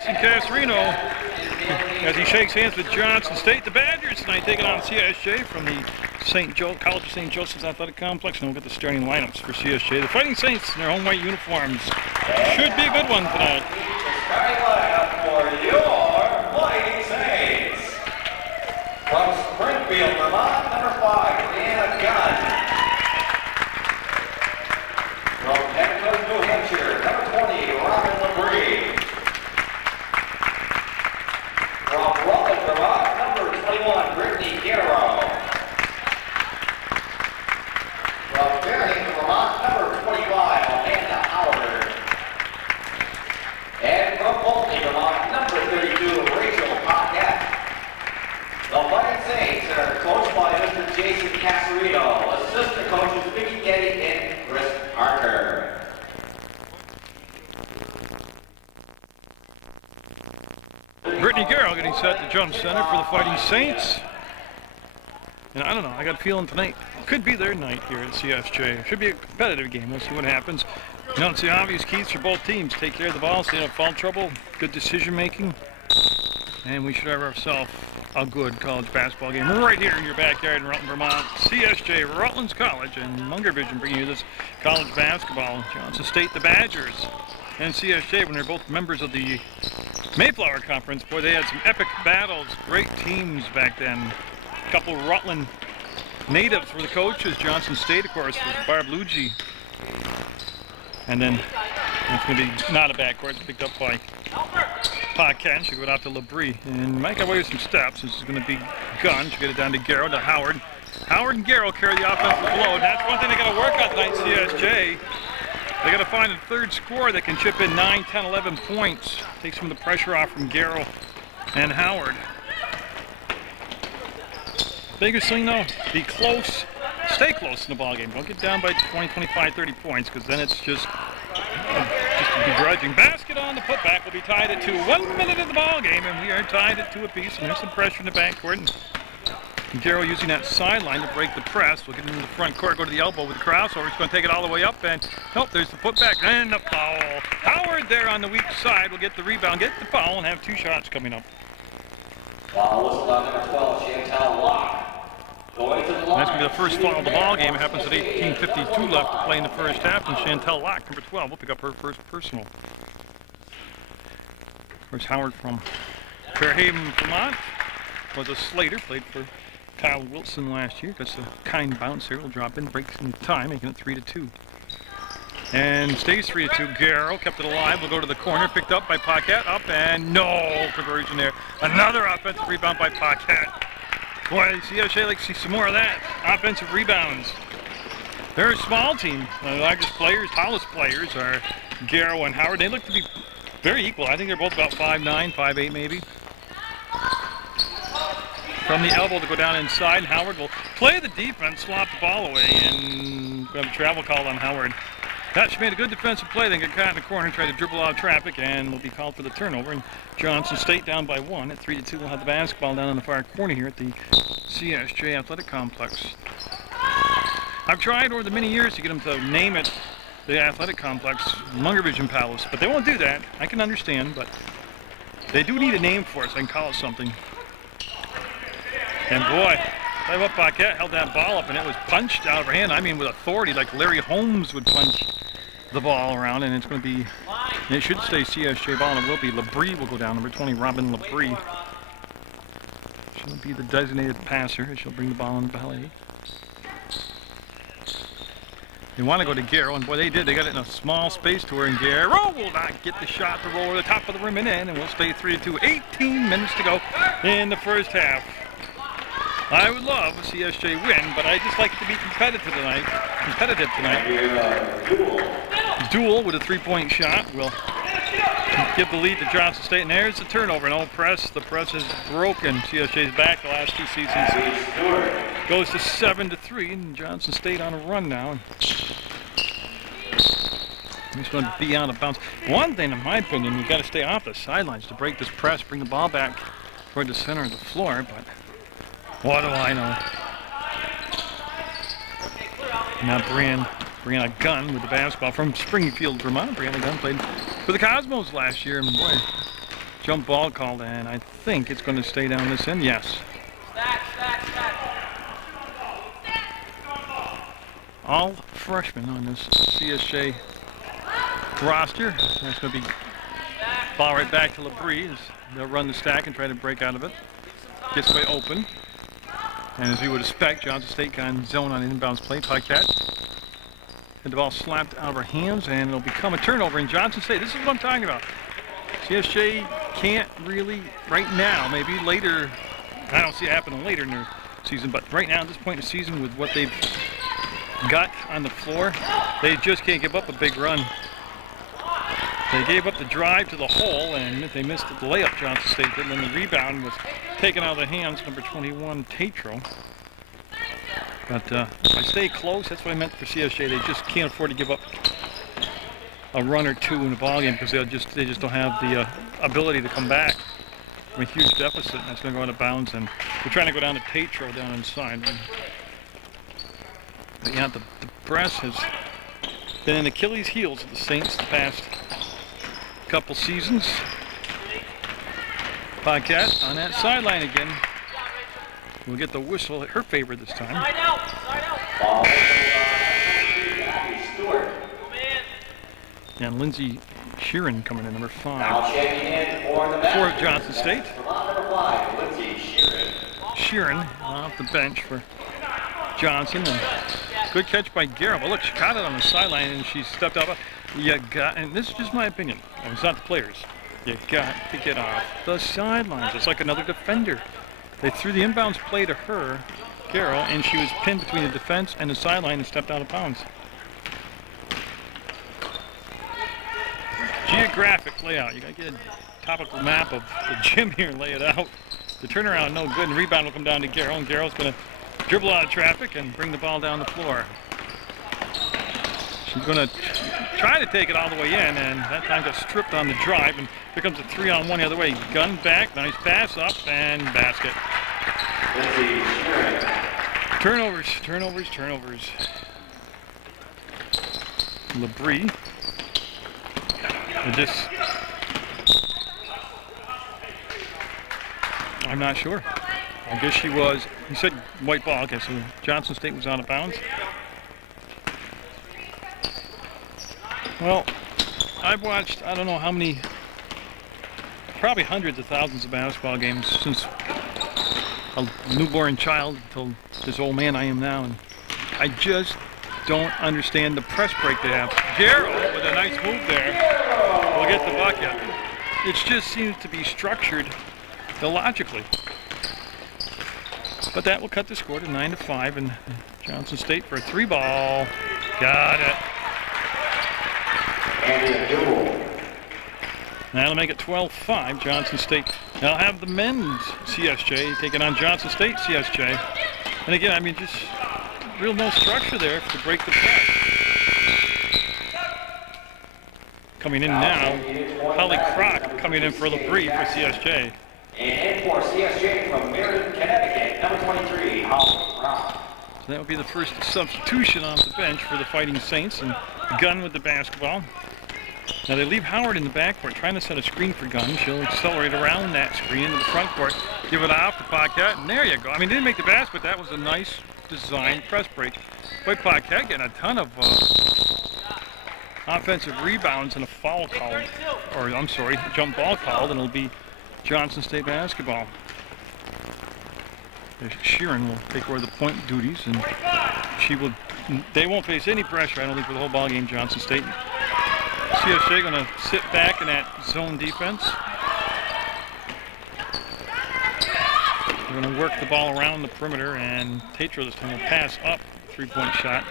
Casarino, as he shakes hands with Johnson State. The Badgers tonight taking on CSJ from the College of St. Joseph's Athletic Complex, and we'll get the starting lineups for CSJ. The Fighting Saints in their home white uniforms. Should be a good one tonight. Starting lineup for your Fighting Saints. From Springfield, Vermont, number 5, Anna Gunn. From Pembroke, New Hampshire, number 20, Robin LeBrie. From Rutland, Vermont, number 21, Brittany Garrow. From Fairhaven, Vermont, number 25, Amanda Howard. And from Bolton, Vermont, number 32, Rachel Paquette. The Fighting Saints are coached by Mr. Jason Casarino, assistant coaches Vicki Getty and Chris Parker. Brittany Garrow getting set to jump center for the Fighting Saints. And I don't know, I got a feeling tonight could be their night here at CSJ. Should be a competitive game. We'll see what happens. You know, it's the obvious keys for both teams. Take care of the ball, stay out of foul trouble, good decision making, and we should have ourselves a good college basketball game right here in your backyard in Rutland, Vermont. CSJ, Rutland's College, and Munger Vision bringing you this college basketball. Johnson State, the Badgers, and CSJ, when they're both members of the Mayflower Conference. Boy, they had some epic battles, great teams back then. A couple Rutland natives were the coaches. Johnson State, of course, was Barb Luigi. And then it's going to be not a backcourt, picked up by Paquette. She'll go out to LeBrie and make our way with some steps. This is going to be Gunn. She'll get it down to Garrow, to Howard. Howard and Garrow carry the offensive load. That's one thing they got to work on tonight, CSJ. They got to find a third scorer that can chip in 9, 10, 11 points. Take some of the pressure off from Garrow and Howard. Biggest thing though, be close, stay close in the ball game. Don't get down by 20, 25, 30 points, because then it's just begrudging. Basket on the putback will be tied at 2. 1 minute in the ball game, and we are tied at 2 apiece. And there's some pressure in the backcourt. And Garrow using that sideline to break the press. We'll get into the front court, go to the elbow with the crossover. He's going to take it all the way up, and nope, there's the putback and the foul. Howard there on the weak side will get the rebound, get the foul, and have 2 shots coming up. Foul whistle on number 12, Chantel Locke. Going to the line. That's going to be the first foul of the ball game. It happens at 18:52 left to play in the first half, and Chantel Locke, number 12, will pick up her first personal. Of course, Howard from Fairhaven, Vermont, was a Slater, played for Kyle Wilson last year. That's a kind bounce here. Will drop in, breaks in time, making it 3-2. And stays 3-2. Garrow kept it alive. Will go to the corner, picked up by Paquette. Up and no conversion there. Another offensive rebound by Paquette. Boy, CSJ likes to see some more of that. Offensive rebounds. They're a small team. The largest players, tallest players are Garrow and Howard. They look to be very equal. I think they're both about 5'9", 5'8", maybe. From the elbow to go down inside, Howard will play the defense, swap the ball away, and we have a travel call on Howard. That she made a good defensive play, then got caught in the corner, tried to dribble out of traffic, and will be called for the turnover. And Johnson State down by 1 at 3-2. We'll have the basketball down in the far corner here at the CSJ Athletic Complex. I've tried over the many years to get them to name it the Athletic Complex Munger Vision Palace, but they won't do that. I can understand, but they do need a name for it, so I can call it something. And boy, tell you what, Paquette held that ball up, and it was punched out of her hand. I mean, with authority, like Larry Holmes would punch the ball around, and it's going to be, it should stay CSJ ball, and it will be. LeBrie will go down, number 20, Robin LeBrie. She'll be the designated passer. She'll bring the ball in the ballet. They want to go to Garrow, and boy, they did. They got it in a small space to her, and Garrow will not get the shot to roll over the top of the rim and in, and we'll stay 3-2. 18 minutes to go in the first half. I would love a CSJ win, but I just like it to be competitive tonight. Duel with a 3-point shot will give the lead to Johnson State, and there's the turnover. No press. The press is broken. CSJ's back the last 2 seasons. Goes to 7-3, and Johnson State on a run now. He's going to be out of bounds. One thing, in my opinion, you've got to stay off the sidelines to break this press, bring the ball back toward the center of the floor, but what do I know? Now Brianna Gunn with the basketball from Springfield, Vermont. Brianna Gunn played for the Cosmos last year, and boy, Jump ball called, and I think it's going to stay down this end. Yes. All freshmen on this CSJ roster. That's going to be ball right back to Labrie as they'll run the stack and try to break out of it. Gets way open. And as we would expect, Johnson State got in zone on an inbounds play. Paquette had the ball slapped out of her hands, and it'll become a turnover in Johnson State. This is what I'm talking about. CSJ can't really, right now, maybe later, I don't see it happening later in their season, but right now at this point in the season with what they've got on the floor, they just can't give up a big run. They gave up the drive to the hole, and they missed the layup, Johnson State did, and then the rebound was taken out of the hands, number 21, Tatro. But if I stay close, that's what I meant for CSJ. They just can't afford to give up a run or two in the ballgame because they just don't have the ability to come back from a huge deficit, and that's going to go out of bounds. And we're trying to go down to Tatro down inside. But yeah, the press has been an Achilles' heels of the Saints the past couple seasons. Paquette on that sideline again. We'll get the whistle at her favor this time. And Lindsay Sheeran coming in, number 5. For Johnson State. Sheeran off the bench for Johnson. And good catch by Garrett. But look, she caught it on the sideline and she stepped up. And this is just my opinion. It's not the players. You got to get off the sidelines. It's like another defender. They threw the inbounds play to her, Carol, and she was pinned between the defense and the sideline and stepped out of bounds. Geographic layout. You got to get a topical map of the gym here and lay it out. The turnaround, no good, and the rebound will come down to Garrel, and Garrel's going to dribble out of traffic and bring the ball down the floor. She's going to try to take it all the way in, and that time got stripped on the drive, and here comes a 3-on-1 the other way. Gun back, nice pass up, and basket. Turnovers, turnovers, turnovers. Labrie. I'm not sure. I guess she was, he said white ball, okay, so Johnson State was out of bounds. Well, I've watched, I don't know how many, probably hundreds of thousands of basketball games since a newborn child until this old man I am now, and I just don't understand the press break they have. Garrett with a nice move there will get the bucket. It just seems to be structured illogically. But that will cut the score to 9-5, and Johnson State for a 3-ball. Got it. That'll make it 12-5, Johnson State. Now have the men's CSJ taking on Johnson State CSJ. And again, I mean, just real no structure there to break the press. Coming in now, Holly Crock coming in for Labrie for CSJ. And for CSJ from Meriden, Connecticut, number 23, Holly Crock. So that would be the first substitution off the bench for the Fighting Saints, and Gunn with the basketball. Now they leave Howard in the backcourt trying to set a screen for Gunn. She'll accelerate around that screen into the front court, give it off to Paquette, and there you go. I mean, didn't make the basket, but that was a nice design press break by Paquette, getting a ton of offensive rebounds and a foul called, or I'm sorry, jump ball called, and it'll be Johnson State basketball. Sheeran will take over the point duties, and they won't face any pressure, I don't think, for the whole ball game, Johnson State. CSJ going to sit back in that zone defense. They're going to work the ball around the perimeter, and Tatro this time will pass up a three-point shot.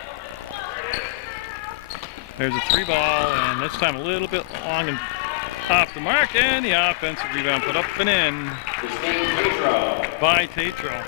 There's a 3-ball, and this time a little bit long and off the mark, and the offensive rebound put up and in by Tatro.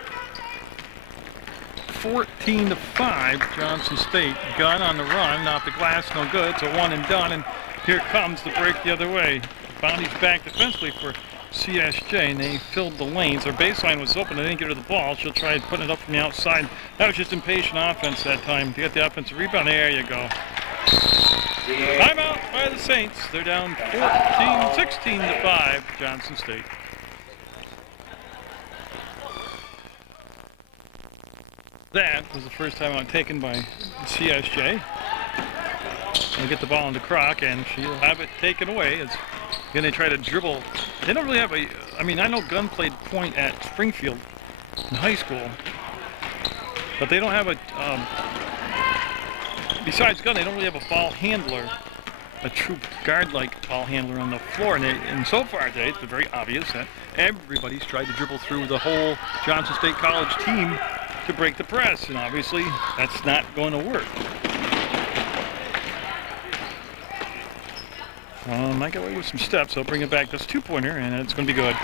14-5, Johnson State. Gunn on the run, off the glass, no good. It's a one and done, and here comes the break the other way. Bounty's back defensively for CSJ, and they filled the lanes. Their baseline was open. They didn't get her the ball. She'll try putting it up from the outside. That was just impatient offense that time. To get the offensive rebound, there you go. Timeout by the Saints. They're down 16 to 5, Johnson State. That was the first timeout taken by CSJ. They'll get the ball into Croc, and she'll have it taken away. Again, they try to dribble. They don't really have a... I mean, I know Gunn played point at Springfield in high school, but they don't have a... besides Gunn, they don't really have a ball handler, a true guard-like ball handler on the floor. And so far today, it's been very obvious that everybody's tried to dribble through the whole Johnson State College team to break the press, and obviously that's not going to work. Might get away with some steps. I'll bring it back. That's a two-pointer, and it's going to be good.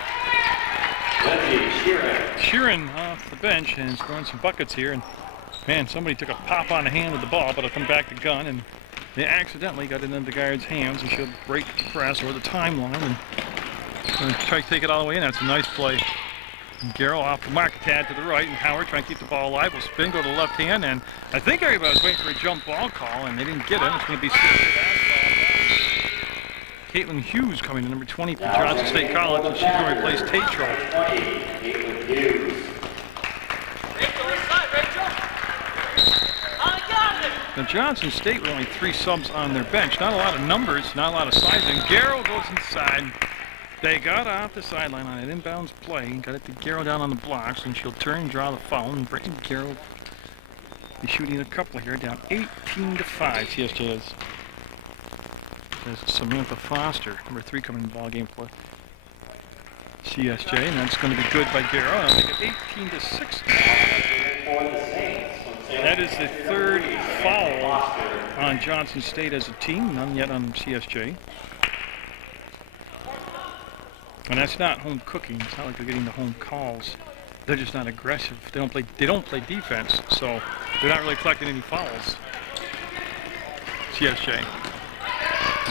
Sheeran off the bench and is throwing some buckets here. And man, somebody took a pop on the hand with the ball, but it'll come back to Gunn, and they accidentally got it into the guard's hands, and she'll break the press or the timeline and try to take it all the way in. That's a nice play. Garrow off the mark, a tad to the right, and Howard trying to keep the ball alive. Will spin, go to the left hand, and I think everybody was waiting for a jump ball call, and they didn't get it. It's going to be Caitlin Hughes coming to number 20 for Johnson State College, and she's going to replace Tatro. Now Johnson State with only 3 subs on their bench. Not a lot of numbers, not a lot of sizing. Garrow goes inside. They got off the sideline on an inbounds play. Got it to Garrow down on the blocks, and she'll turn and draw the foul. And Brittany Garrow is shooting a couple here, down 18 to 5. CSJ is. There's Samantha Foster, number 3, coming in the ball game for CSJ, and that's going to be good by Garrow. I'll make it 18 to 16. That is the 3rd foul on Johnson State as a team, none yet on CSJ. And that's not home cooking. It's not like they're getting the home calls. They're just not aggressive. They don't play defense, so they're not really collecting any fouls. CSJ.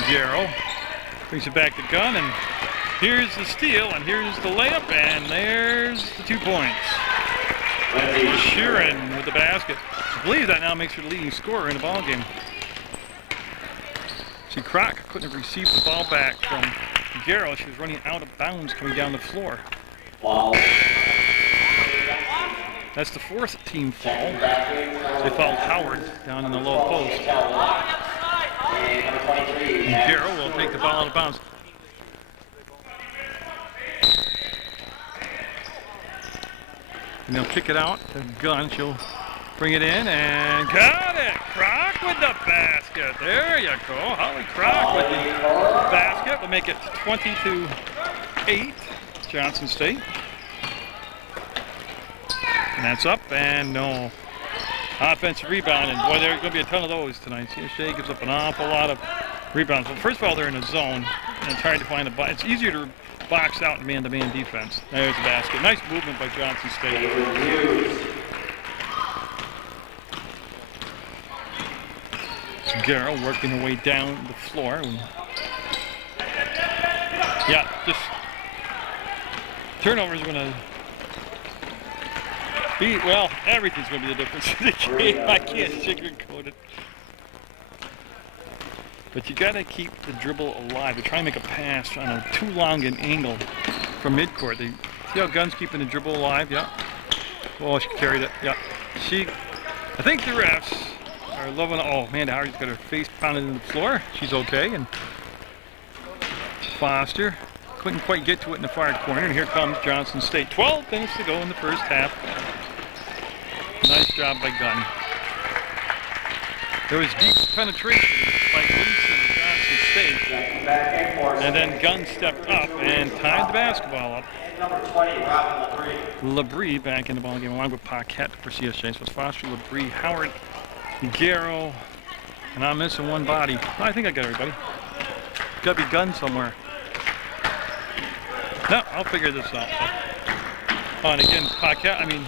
Garrow brings it back to Gunn, and here's the steal, and here's the layup, and there's the 2 points. Sheeran with the basket. I believe that now makes her the leading scorer in the ball game. See, Croc couldn't have received the ball back from Garrow. She was running out of bounds coming down the floor. That's the 4th team foul. They fouled Howard down in the low post. And Garrow will take the ball out of bounds. And they'll kick it out to Gunn. She'll bring it in and got it. Croc with the basket. There you go. Holly Croc with the basket will make it 20-8. Johnson State. And that's up and no. Offensive rebound, and boy, there's going to be a ton of those tonight. CSJ gives up an awful lot of rebounds. Well, first of all, they're in a zone, and it's hard to find a box. It's easier to box out in man-to-man defense. There's the basket. Nice movement by Johnson State. It's Garrow working her way down the floor. Yeah, just turnovers are going to be, well, everything's going to be the difference in the game. I can't sugarcoat it. But you got to keep the dribble alive. They try to make a pass on a too long an angle from midcourt. They see how Gunn's keeping the dribble alive. Yeah. Oh, she carried it. Yeah. I think the refs are loving. Oh man, Howard's got her face pounded into the floor. She's okay. And Foster couldn't quite get to it in the far corner. And here comes Johnson State. 12 minutes to go in the first half. Nice job by Gunn. There was deep penetration by Gleason and Johnson State. And then Gunn stepped up and tied the basketball up. Number 20, Robin Labrie back in the ball game along with Paquette for CSJ. So it's Foster, Labrie, Howard, Garrow, and I'm missing one body. Oh, I think I got everybody. Got to be Gunn somewhere. No, I'll figure this out. Oh, and again, Paquette, I mean,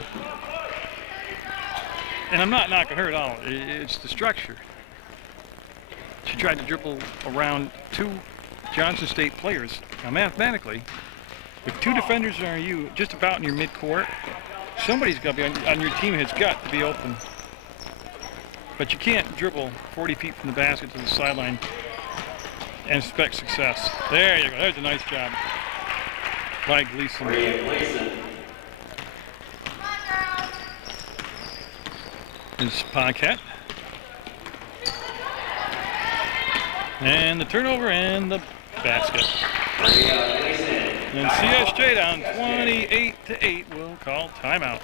and I'm not knocking her at all. It's the structure. She tried to dribble around 2 Johnson State players. Now, mathematically, if 2 defenders are you just about in your midcourt, somebody's got to be on your team has got to be open. But you can't dribble 40 feet from the basket to the sideline and expect success. There you go. There's a nice job by Gleason. Is Paquette. And the turnover and the basket. And CSJ down 28-8 will call timeout.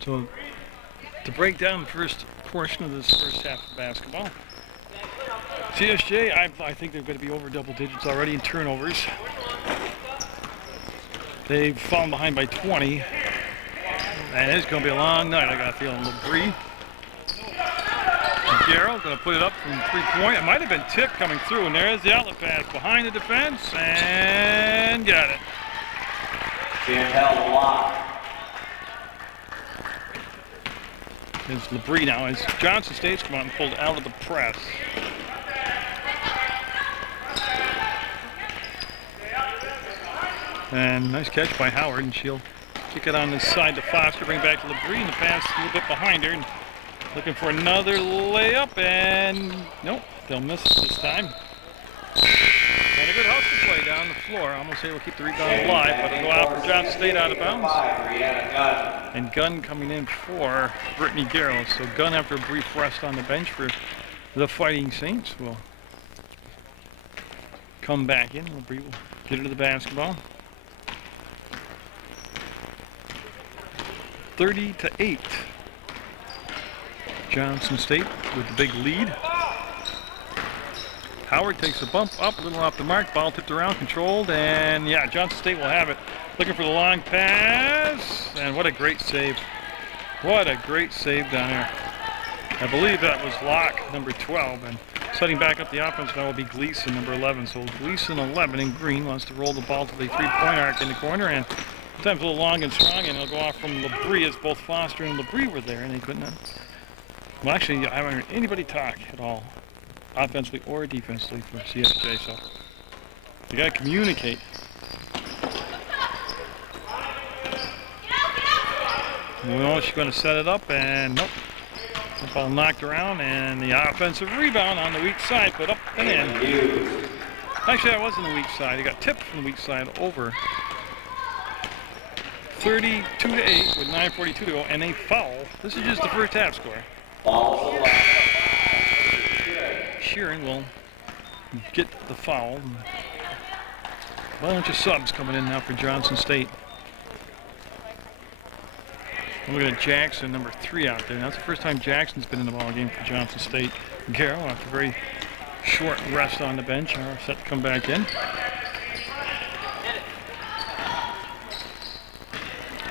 So to break down the first portion of this first half of basketball, CSJ, I think they're going to be over double digits already in turnovers. They've fallen behind by 20. And it's going to be a long night, I got a feeling. LeBrie. Garrett going to put it up from 3-point. It might have been tipped coming through, and there's the outlet pass behind the defense, and got it. Can't held a lot. It's LeBrie now as Johnson State's come out and pulled out of the press. And nice catch by Howard, and she'll kick it on this side to Foster, bring it back to LeBrie, and the pass a little bit behind her. And looking for another layup, and nope, they'll miss it this time. And a good hustle play down the floor. I almost say we'll keep the rebound alive, but it'll go out for Johnson State out of bounds. And Gunn coming in for Brittany Garrow. So Gunn, after a brief rest on the bench for the Fighting Saints, will come back in. LeBrie will get her to the basketball. 30-8. Johnson State with the big lead. Howard takes a bump up, a little off the mark. Ball tipped around, controlled, and yeah, Johnson State will have it. Looking for the long pass, and what a great save. What a great save down there. I believe that was Locke, number 12, and setting back up the offense now will be Gleason, number 11. So Gleason, 11, in green, wants to roll the ball to the three-point arc in the corner, and sometimes a little long and strong, and it'll go off from LeBrie, as both Foster and LeBrie were there, and they couldn't. Well, actually, I haven't heard anybody talk at all, offensively or defensively, for CSJ, so you got to communicate. We know she's going to set it up, and nope. The ball knocked around, and the offensive rebound on the weak side, put up and in. Actually, that wasn't the weak side. It got tipped from the weak side over. 32-8 with 9:42 to go, and a foul. This is just the first half score. Sheeran will get the foul. A bunch of subs coming in now for Johnson State. Look at Jackson, number 3 out there. That's the first time Jackson's been in the ball game for Johnson State. Garrow, after a very short rest on the bench, are set to come back in.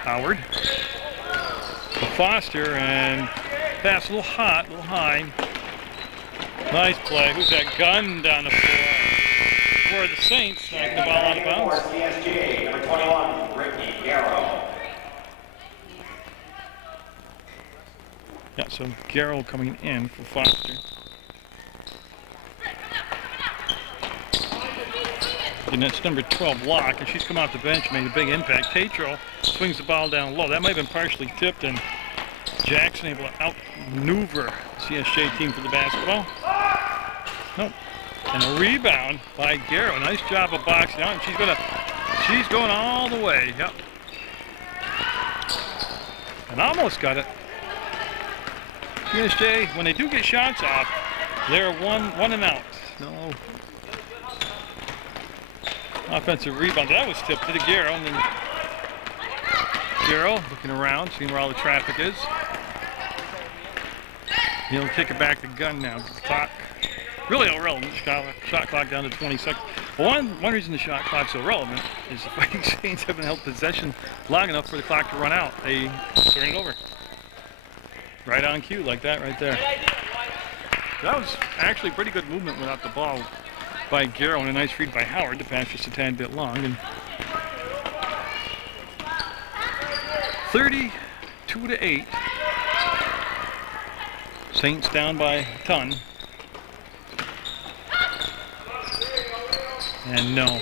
Howard. To Foster, and pass a little hot, a little high. Nice play. Who's that? Gun down the floor for the Saints, knocking the ball out of bounds. CSJ, number 21, Brittany Garrow. Yeah, so Garrow coming in for Foster. And that's number 12, Locke, and she's come off the bench, made a big impact. Tatro swings the ball down low. That might have been partially tipped, and Jackson able to outmaneuver the CSJ team for the basketball. Nope. And a rebound by Garrow. Nice job of boxing out, and she's going all the way. Yep. And almost got it. CSJ, when they do get shots off, they're one and out. No offensive rebound. That was tipped to the Garrow, and then Garrow looking around, seeing where all the traffic is. He'll kick it back to Gunn now. The clock, really irrelevant. Shot clock down to 20 seconds. Well, one reason the shot clock's so relevant is the Fighting Saints haven't held possession long enough for the clock to run out. They turn it over. Right on cue, like that right there. That was actually pretty good movement without the ball by Garrow, and a nice read by Howard. The pass just a tad bit long. And 32-8. Saints down by a ton. And no.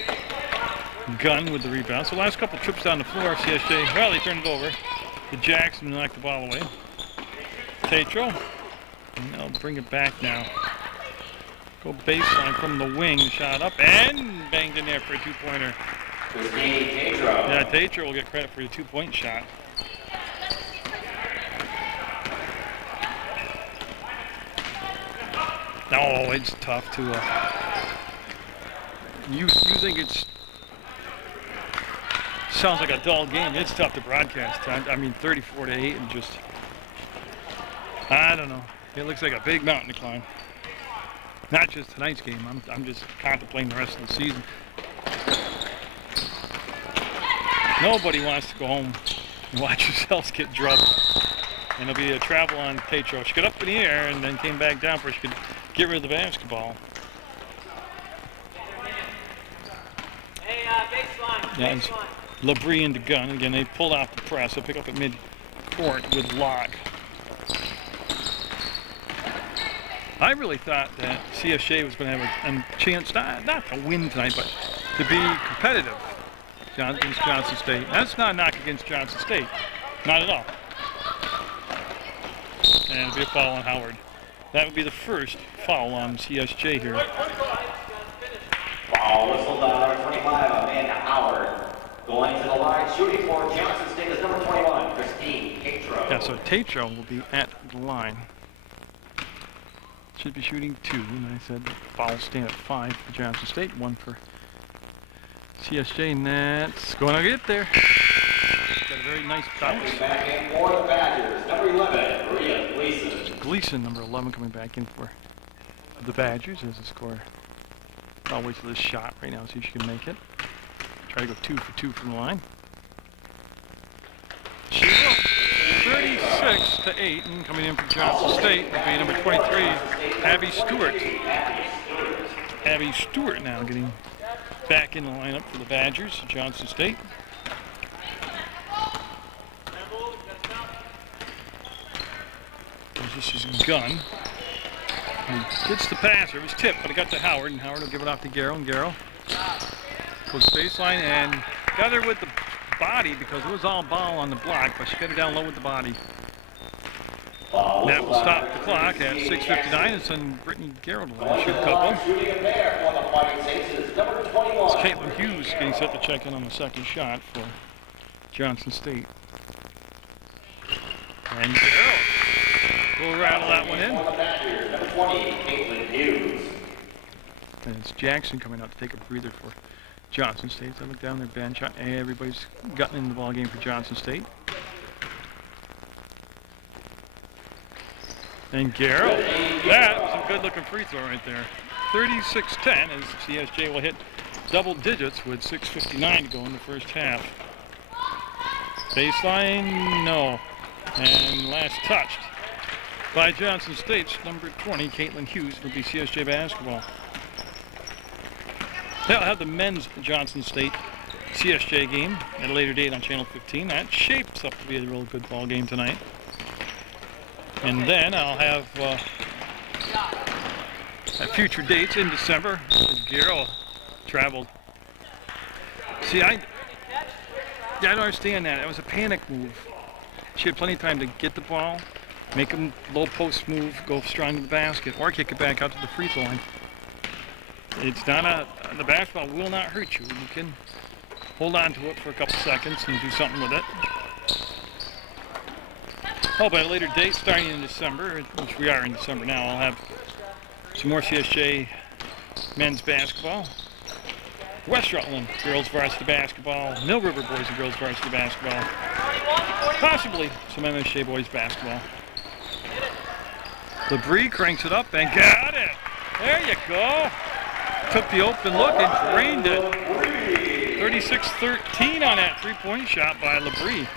Gunn with the rebound. So last couple trips down the floor, CSJ, well, they turned it over to Jackson, who knocked the ball away. Tatro, and they'll bring it back now. Go baseline from the wing, shot up, and banged in there for a two-pointer. Yeah, Tatro will get credit for a two-point shot. Oh, it's tough to, you think it's, sounds like a dull game. It's tough to broadcast. I mean, 34-8 and just, I don't know. It looks like a big mountain to climb. Not just tonight's game. I'm just contemplating the rest of the season. Nobody wants to go home and watch yourselves get drubbed. And it'll be a travel on Tatro. She got up in the air and then came back down before she could get rid of the basketball. Hey, baseline. Yeah, it's Labrie into Gunn. Again, they pulled out the press. They'll pick up at mid-court with Locke. I really thought that CSJ was going to have a chance, not to win tonight, but to be competitive against Johnson State. That's not a knock against Johnson State. Not at all. And it'll be a foul on Howard. That would be the first foul on CSJ here. Foul whistled on number 25, Amanda Howard. Going to the line, shooting for Johnson State is number 21, Christine Tatro. Yeah, so Tatro will be at the line. Should be shooting 2, and I said foul stand at 5 for Johnson State, 1 for CSJ, and that's going to get there. Got a very nice bounce. Back in for the Badgers, number 11, Maria Gleason. Gleason, number 11, coming back in for the Badgers as a scorer. I'll wait for this shot right now, see if she can make it. Try to go 2 for 2 from the line. She will. 36-8, and coming in for Johnson State will be number 23, Abby Stewart. Abby Stewart now getting back in the lineup for the Badgers, Johnson State. This is Gunn. He gets the pass. It was tipped, but it got to Howard, and Howard will give it off to Garrow, and Garrow goes baseline and got her with the body because it was all ball on the block, but she got her down low with the body. That will stop the clock at 6:59 and send Brittany Garrow to shoot a couple. It's Caitlin Hughes getting set to check in on the second shot for Johnson State. And Garrow will rattle that one in. And it's Jackson coming out to take a breather for Johnson State. I look down their bench. Everybody's gotten in the ball game for Johnson State. And Garrow, that was a good-looking free throw right there. 36-10 as CSJ will hit double digits with 6:59 to go in the first half. Baseline, no. And last touched by Johnson State's number 20, Caitlin Hughes. It'll be CSJ basketball. They'll have the men's Johnson State CSJ game at a later date on Channel 15. That shapes up to be a real good ball game tonight. And then I'll have at future dates in December as Garrow traveled. See, I don't understand that. It was a panic move. She had plenty of time to get the ball, make a low post move, go strong to the basket, or kick it back out to the free throw line. It's not the basketball will not hurt you. You can hold on to it for a couple seconds and do something with it. Oh, by a later date, starting in December, which we are in December now, I'll have some more CSJ men's basketball. West Rutland girls varsity basketball, Mill River boys and girls varsity basketball, possibly some MSJ boys basketball. Labrie cranks it up and got it. There you go. Took the open look and drained it. 36-13 on that three-point shot by Labrie.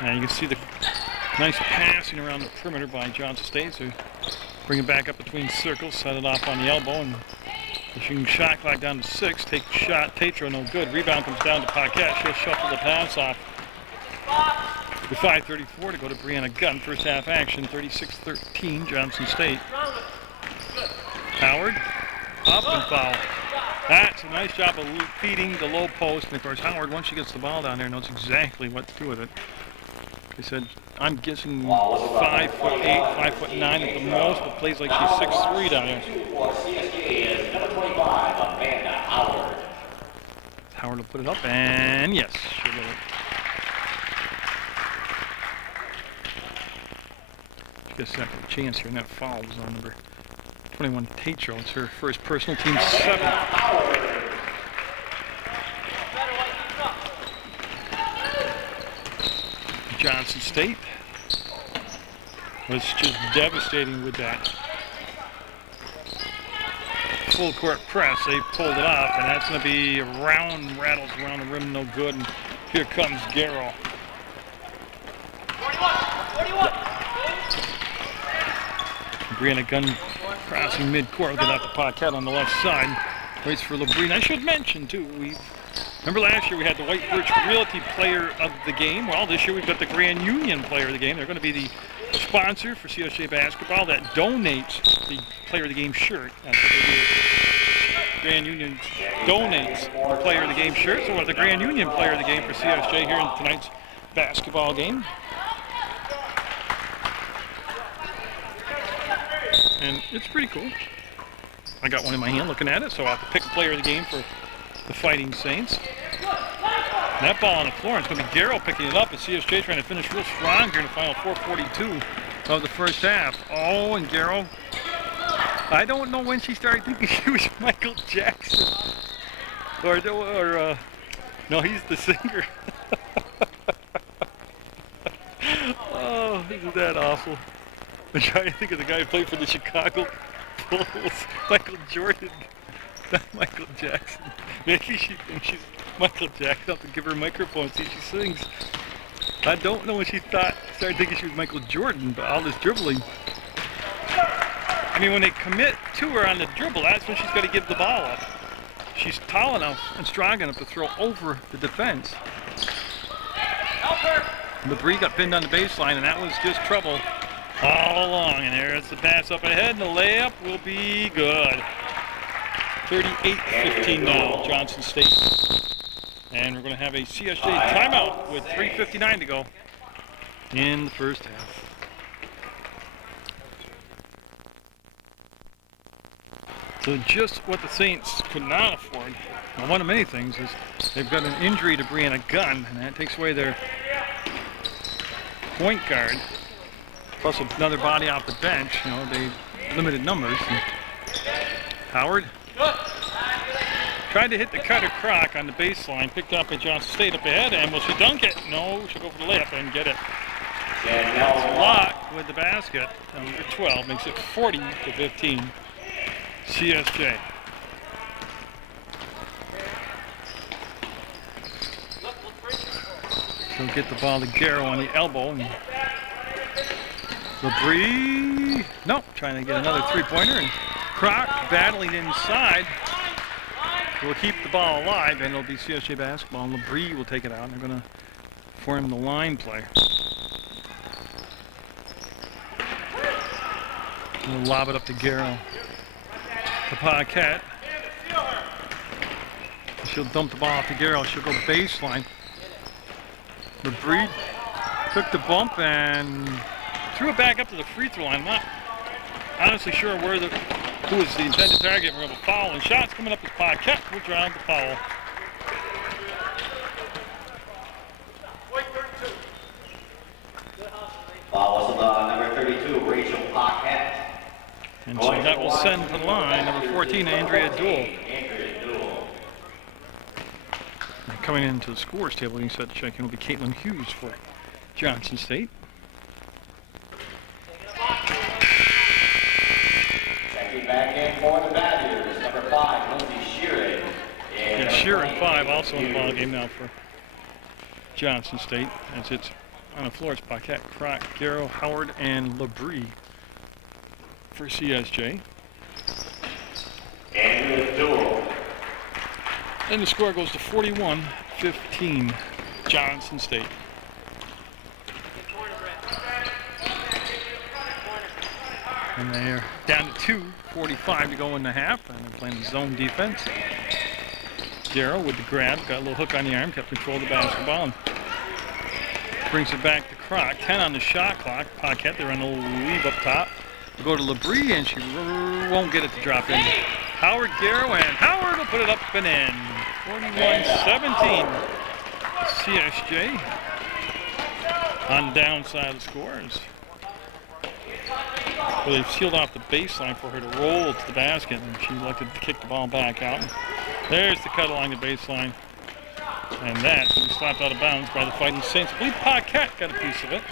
Now you can see the nice passing around the perimeter by Johnson State. So bring it back up between circles, set it off on the elbow, and pushing shot clock down to 6. Take the shot, Tatro no good. Rebound comes down to Paquette. She'll shuffle the pass off. With 5:34 to go to Brianna Gunn. First half action, 36-13, Johnson State. Howard, up and foul. That's a nice job of feeding the low post. And of course, Howard, once she gets the ball down there, knows exactly what to do with it. They said, I'm guessing 5'8", 5'9" at the most, but plays like she's 6'3" down there. Howard will put it up, and yes, she'll get it. She gets a second chance here, and that foul was on number 21, Tatro. It's her first personal, team 7. Johnson State was just devastating with that full court press. They pulled it off, and that's going to be rattles around the rim, no good. And here comes Garrow. 41. Brianna Gunn crossing mid-court, get out the pocket on the left side. Waits for LeBreen. I should mention, too, remember last year we had the White Birch Realty Player of the Game? Well, this year we've got the Grand Union Player of the Game. They're going to be the sponsor for CSJ basketball that donates the Player of the Game shirt. That's what they do. Grand Union donates the Player of the Game shirt. So we'll have the Grand Union Player of the Game for CSJ here in tonight's basketball game. And it's pretty cool. I got one in my hand looking at it, so I'll have to pick a Player of the Game for the Fighting Saints. And that ball on the floor, it's going to be Garrow picking it up, and CSJ trying to finish real strong here in the final 4:42 of the first half. Oh, and Garrow, I don't know when she started thinking she was Michael Jackson. No, he's the singer. Oh, isn't that awful? I'm trying to think of the guy who played for the Chicago Bulls, Michael Jordan, not Michael Jackson. Maybe she thinks she's Michael Jackson. I'll have to give her a microphone, see if she sings. I don't know when she started thinking she was Michael Jordan, but all this dribbling. I mean, when they commit to her on the dribble, that's when she's got to give the ball up. She's tall enough and strong enough to throw over the defense. LeBree got pinned on the baseline, and that was just trouble all along. And there's the pass up ahead, and the layup will be good. 38-15 now, Johnson State. And we're going to have a CSJ timeout with 3:59 to go in the first half. So just what the Saints could not afford, well, one of many things, is they've got an injury to Brianna Gunn, and that takes away their point guard, plus another body off the bench. You know, they limited numbers. And Howard tried to hit the cutter Croc on the baseline, picked up at Johnson State up ahead, and will she dunk it? No, she'll go for the layup and get it. Lock with the basket, number 12, makes it 40-15. CSJ. She'll get the ball to Garrow on the elbow. And LeBree, nope, trying to get another three-pointer. And Croc battling inside will keep the ball alive, and it'll be CSJ basketball. And LeBree will take it out. They're going to form the line play. We'll lob it up to Garrow. The Paquette. She'll dump the ball off to Garrow. She'll go baseline. LeBree took the bump and threw it back up to the free throw line. I'm not honestly sure who was the intended target. We're going to foul, and shots coming up as Paquette will drown the foul. Foul was number 32, Rachel Paquette. And so that will send to the line number 14, Andrea Duell. Coming into the scores table, you said check-in will be Caitlin Hughes for Johnson State. Checking back in for the Badgers, number 5, Lindsay Sheeran. And Sheeran 5 also in the ball game now for Johnson State, as it's on the floor. It's Paquette, Croc, Garrow, Howard, and LeBree for CSJ. And the score goes to 41-15, Johnson State. And they're down to 2:45 to go in the half, and they're playing zone defense. Darrow with the grab, got a little hook on the arm, kept control of the basketball, and brings it back to Croc. 10 on the shot clock. Paquette, they're on a little weave up top. They go to Labrie, and she won't get it to drop in. Howard Darrow, and Howard will put it up and in. 41-17. CSJ on the downside of the scores. Well, they've sealed off the baseline for her to roll to the basket, and she elected to kick the ball back out. There's the cut along the baseline. And that's going to be slapped out of bounds by the Fighting Saints. I believe Paquette got a piece of it.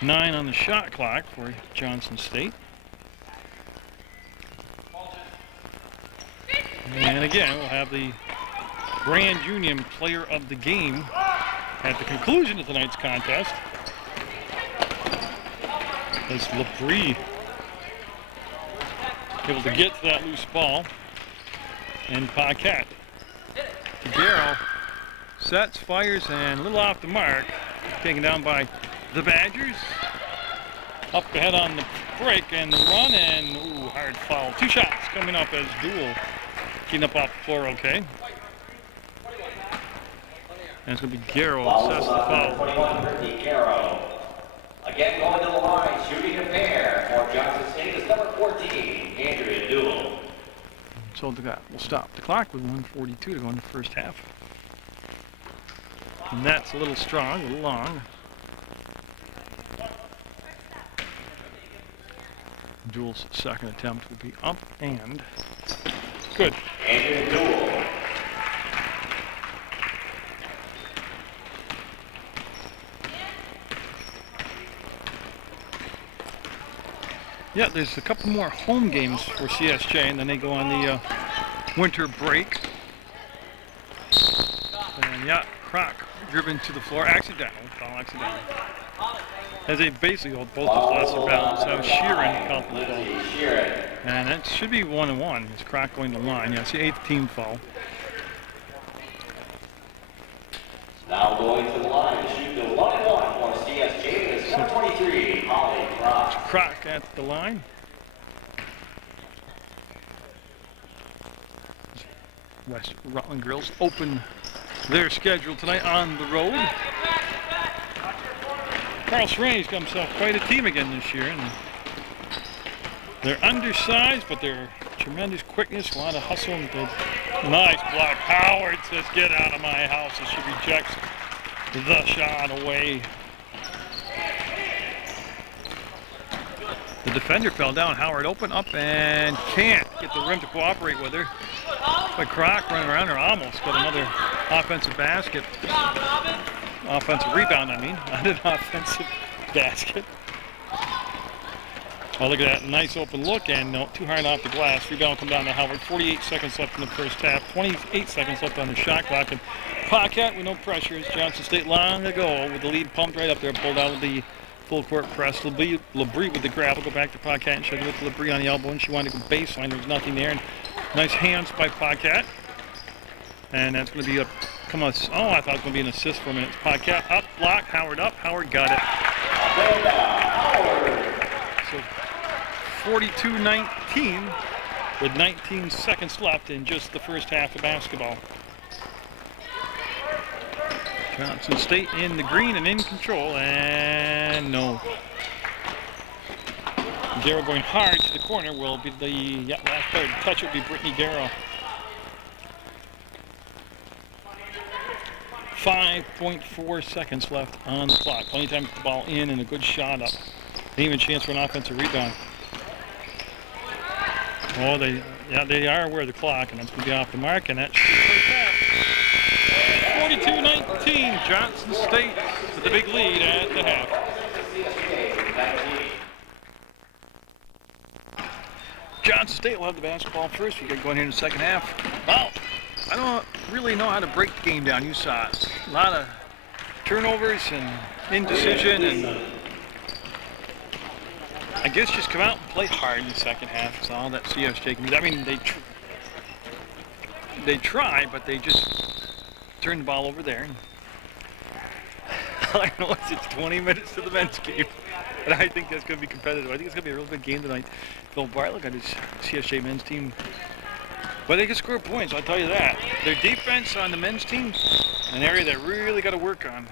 9 on the shot clock for Johnson State. And again, we'll have the Grand Union Player of the Game at the conclusion of tonight's contest. As Labrie able to get to that loose ball. And Paquette. Darrow sets, fires, and a little off the mark. Taken down by the Badgers. Up ahead on the break and the run, and ooh, hard foul. 2 shots coming up as Duel getting up off the floor okay. And it's going to be Garrow assess the foul. 21, Brittany Garrow. Again going to the line, shooting a pair for Johnson State is number 14, Andrea Duel. So we'll stop the clock with 1:42 to go in the first half. And that's a little strong, a little long. Duel's second attempt will be up and good. Andrea Duel. Yeah, there's a couple more home games for CSJ, and then they go on the winter break. And yeah, Croc driven to the floor, accidental, foul accidental. As they basically hold both those lost their balance. So Sheeran called the foul. And it should be 1-1. It's Croc going to line. Yeah, it's the 8th team foul. Now going to the line to shoot the 1-1 for CSJ is number 23, Holly Croc. Croc at the line. West Rutland Girls open their schedule tonight on the road. Carl Serena's got himself quite a team again this year. And they're undersized, but they're tremendous quickness, a lot of hustle. And nice block. Howard says, "Get out of my house," as she rejects the shot away. The defender fell down. Howard open up and can't get the rim to cooperate with her. But Croc running around her almost got another offensive basket. Offensive rebound, I mean, not an offensive basket. Oh, look at that nice open look, and no, too hard off the glass. Rebound come down to Howard. 48 seconds left in the first half. 28 seconds left on the shot clock. And Paquette with no pressure as Johnson State long ago with the lead pumped right up there, pulled out of the full court press. Labrie with the grab. We'll go back to Paquette and show you with Labrie on the elbow, and she wanted to go baseline. There was nothing there. And nice hands by Paquette. And that's going to be a come on. Oh, I thought it was going to be an assist for a minute. Paquette up, block, Howard up. Howard got it. So 42-19 with 19 seconds left in just the first half of basketball. Johnson State in the green and in control, and no. Garrow going hard to the corner will be the last player to touch it will be Brittany Garrow. 5.4 seconds left on the clock. Plenty of time to get the ball in and a good shot up. Even chance for an offensive rebound. Oh, they are aware of the clock, and that's going to be off the mark, and that's the first half. 42-19, Johnson State with the big lead at the half. Johnson State will have the basketball first. We get going here in the second half. Well, I don't really know how to break the game down. You saw it. A lot of turnovers and indecision, and I guess just come out and play hard in the second half. That's all that CSJ can do. I mean, they try, but they just turn the ball over there. All I know is it's 20 minutes to the men's game. And I think that's going to be competitive. I think it's going to be a real good game tonight. Bill Bartlett got his CSJ men's team. But they can score points, I'll tell you that. Their defense on the men's team, an area that really got to work on.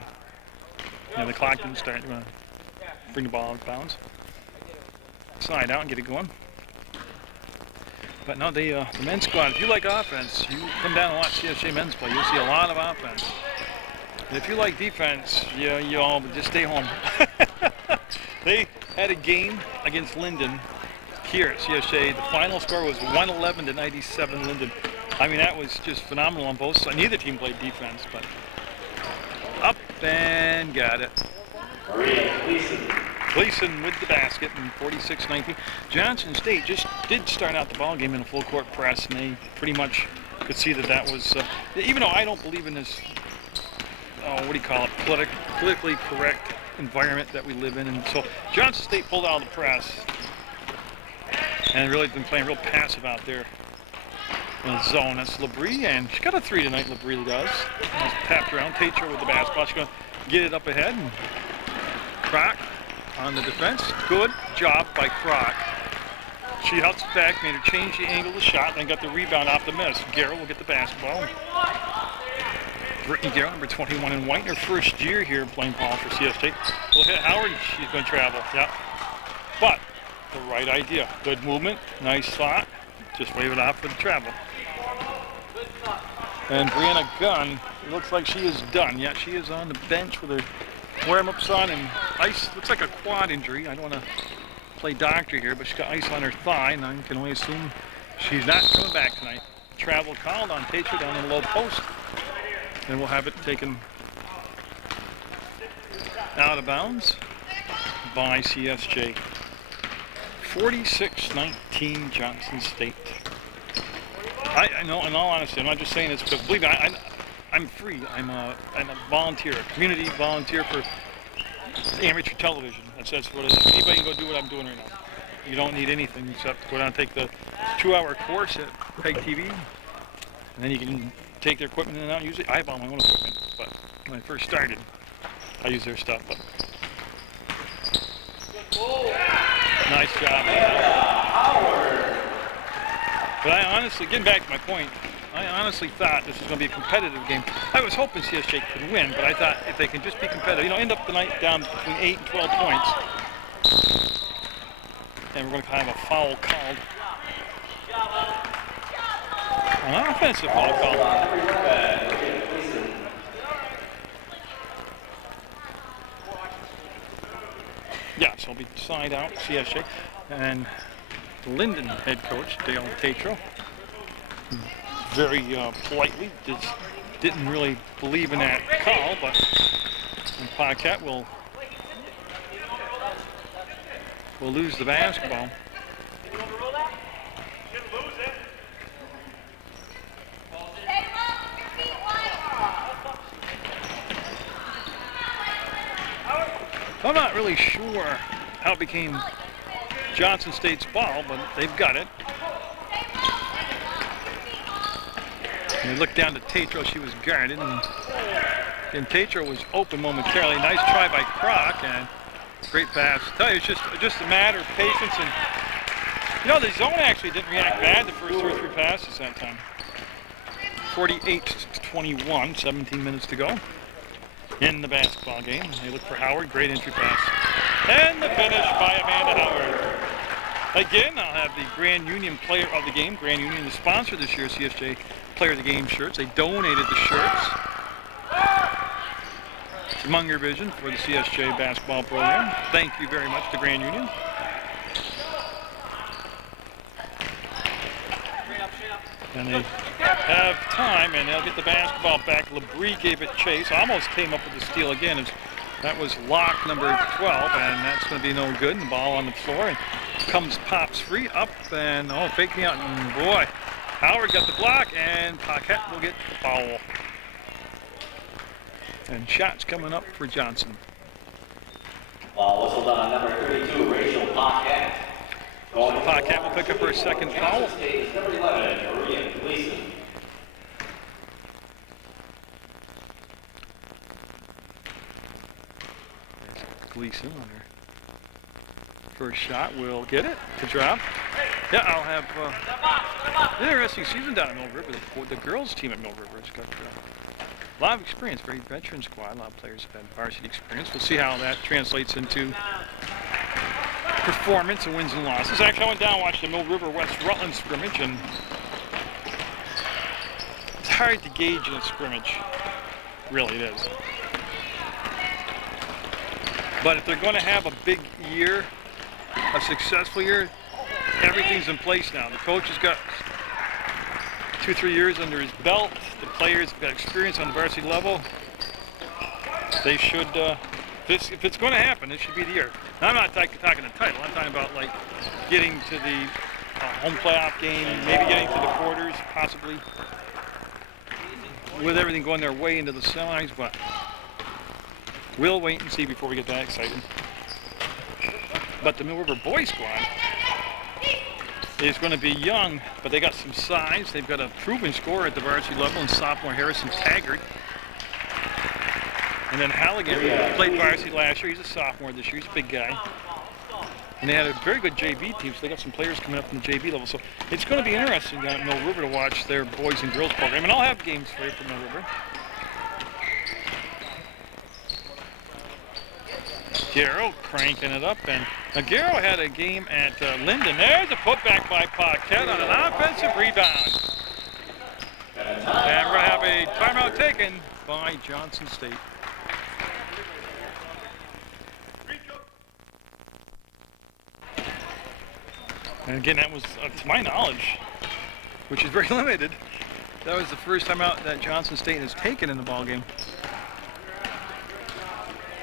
You know, the clock didn't start to bring the ball out of bounds. Slide out and get it going. But no, the men's squad, if you like offense, you come down and watch CSJ men's play, you'll see a lot of offense. And if you like defense, you all just stay home. They had a game against Linden here at CSJ. The final score was 111 to 97 Linden. I mean, that was just phenomenal on both sides. Neither team played defense, but up and got it. Gleason with the basket in 46-19. Johnson State just did start out the ball game in a full court press, and they pretty much could see that was, even though I don't believe in this, what do you call it, politically correct environment that we live in, and so Johnson State pulled out of the press and really been playing real passive out there in the zone. That's Labrie, and she got a 3 tonight, Labrie does. Tapped around, Tatro with the basketball. She's going to get it up ahead, and Croc on the defense. Good job by Croc. She helps back, made her change the angle of the shot, then got the rebound off the miss. Garrett will get the basketball. Brittany Garrett, number 21 in white, in her first year here playing ball for CSJ. Will hit Howard, she's going to travel. Yeah. But the right idea. Good movement, nice spot. Just wave it off for the travel. And Brianna Gunn, it looks like she is done. Yeah, she is on the bench with her warm-ups on, and ice. Looks like a quad injury. I don't want to play doctor here, but she's got ice on her thigh, and I can only assume she's not coming back tonight. Travel called on Tatro down in the low post, and we'll have it taken out of bounds by CSJ. 46-19 Johnson State. I know, in all honesty, I'm not just saying this because, believe me, I'm free. I'm a volunteer, a community volunteer for amateur television. That's what it is. Anybody can go do what I'm doing right now. You don't need anything except to go down and take the 2-hour course at PEGTV, and then you can take their equipment in and out and use it. I have all my own equipment, but when I first started, I used their stuff. But nice job, man. But I honestly, getting back to my point, I honestly thought this was going to be a competitive game. I was hoping CSJ could win, but I thought if they can just be competitive, end up the night down between 8 and 12 points. And we're going to have a foul called. An offensive foul called. Yeah, so it'll be side out, CSJ. And the Linden head coach, Dale Tatro, very politely didn't really believe in that call, but Paquette will lose the basketball. I'm not really sure how it became Johnson State's ball, but they've got it. And they look down to Tatro, she was guarded, and Tatro was open momentarily. Nice try by Croc, and great pass. I tell you, it's just a matter of patience, and the zone actually didn't react bad the first 2 or 3 passes that time. 48-21, 17 minutes to go in the basketball game. They look for Howard, great entry pass. And the finish by Amanda Howard. Again, I'll have the Grand Union Player of the Game. Grand Union is sponsor this year, CSJ Player of the Game shirts. They donated the shirts to Munger Vision for the CSJ basketball program. Thank you very much to Grand Union. And they have time, and they'll get the basketball back. Labrie gave it chase. Almost came up with the steal again. That was lock number 12, and that's going to be no good. And the ball on the floor, and pops free up, and faking out. And boy, Howard got the block, and Paquette will get the foul. And shots coming up for Johnson. Ball whistled on number 32, Rachel Paquette. Paquette will pick up her second foul. Number 11, Maria Gleason. Gleason on her First shot will get it to drop. Yeah, I'll have an interesting season down at Mill River. The girls team at Mill River has got a lot of experience, very veteran squad. A lot of players have had varsity experience. We'll see how that translates into performance and wins and losses. Actually, I went down and watched the Mill River West Rutland scrimmage, and it's hard to gauge in a scrimmage. Really, it is. But if they're going to have a big year, a successful year, everything's in place now. The coach has got 2-3 years under his belt. The players have got experience on the varsity level. They should, if it's going to happen, this should be the year. Now, I'm not talking the title. I'm talking about like getting to the home playoff game, maybe getting to the quarters, possibly with everything going their way into the semis. But we'll wait and see before we get that excited. But the Mill River boys squad is going to be young, but they got some size. They've got a proven scorer at the varsity level in sophomore Harrison Taggart. And then Halligan, who played varsity last year. He's a sophomore this year. He's a big guy. And they had a very good JV team, so they got some players coming up from the JV level. So it's going to be interesting down at Mill River to watch their boys and girls program. And I'll have games for you from Mill River. Garrow cranking it up, and now Garrow had a game at Linden. There's a putback by Paquette on an offensive rebound. And we're going to have a timeout taken by Johnson State. And again, that was, to my knowledge, which is very limited, that was the first time out that Johnson State has taken in the ballgame.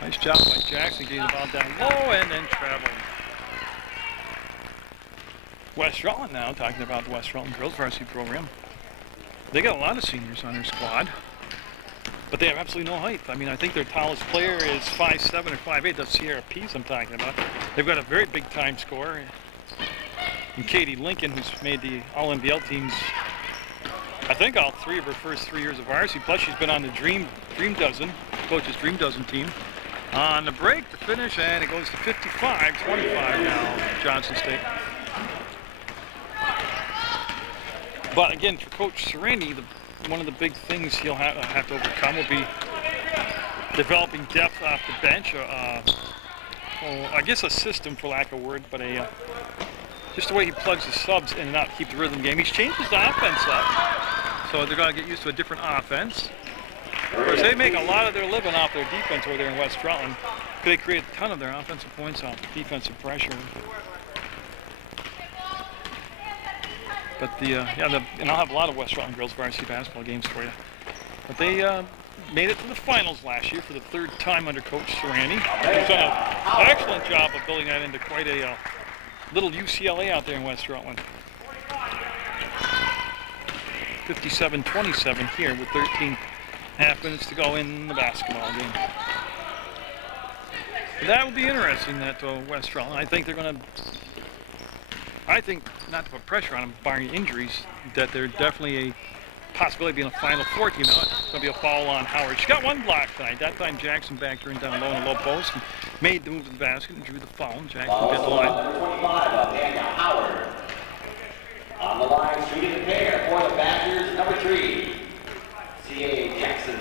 Nice job by Jackson getting the ball down low and then traveling. West Rutland now, talking about the West Rutland girls varsity program. They got a lot of seniors on their squad, but they have absolutely no height. I mean, I think their tallest player is 5'7" or 5'8". That's Sierra Pease I'm talking about. They've got a very big time scorer. And Katie Lincoln, who's made the All-NBL teams, I think all 3 of her first 3 years of varsity. Plus she's been on the Dream Dozen, coach's Dream Dozen team. On the break, the finish, and it goes to 55-25 now, Johnson State. But again, for Coach Sereni, one of the big things he'll have to overcome will be developing depth off the bench. I guess a system, for lack of a word, but just the way he plugs the subs in and out to keep the rhythm game. He's changed his offense up, so they're going to get used to a different offense. Of course, they make a lot of their living off their defense over there in West Rutland. They create a ton of their offensive points off defensive pressure. But and I'll have a lot of West Rutland girls varsity basketball games for you. But they made it to the finals last year for the 3rd time under Coach Sereni. He's done an excellent job of building that into quite a little UCLA out there in West Rutland. 57-27 here with 13.5 minutes to go in the basketball game. That will be interesting, that West Rutland. I think they're going to, not to put pressure on them, barring injuries, that they're definitely a possibility of being a Final Four team. Now it's going to be a foul on Howard. She got 1 block tonight. That time Jackson backed her in down low in the low post and made the move to the basket and drew the foul. Jackson got the line. Number 25, Daniel Howard. On the line, shooting the pair for the Badgers, number 3, C.A. Jackson.